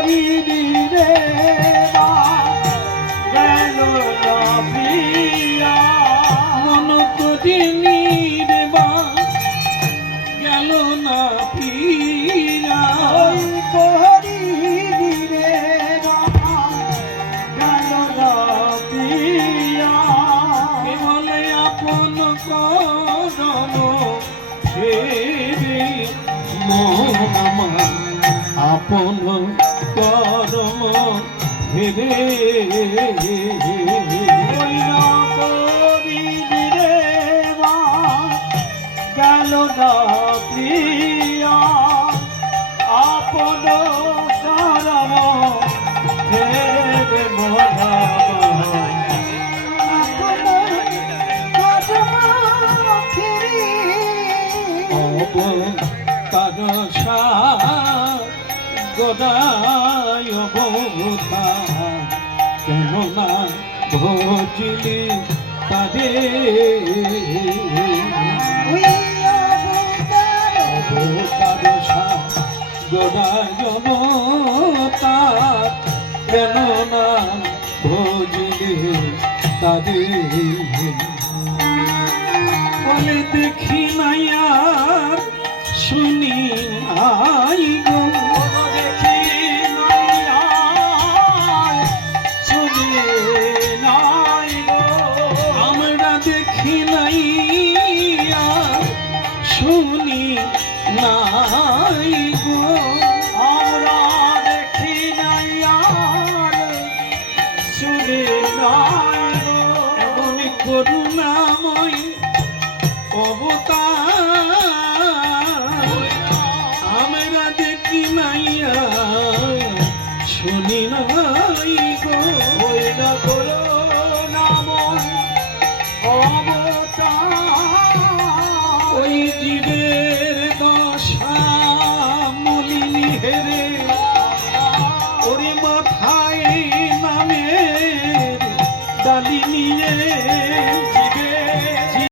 করিনি রে গেল না প্রিয়া মন করিনি রে বা গেল না প্রিয়া ওই করিনি রে গেল না প্রিয়া কেবল আপন করণ ফেরে মন আমার আপন করম ফেরে ওই না করিনি রে গেল না প্রিয়া আপন কারণ ফেরে মনা তারসা গদায় অবতা কেন না ভজিলি তারে তারসা গদায় অবতা কেন না ভজিলি তারে বলে দেখি নাইয়ার শুনি নাই গো দেখি শুনি নাই গো আমরা দেখি নাই আর শুনি নাই গো আমরা দেখি নাই আর শুনি নাই গো এমন করুণাময় অবতার আমরা দেখি নাই আর শুনি নাই গো ওই না করুণাময় অবতার ওই জীবে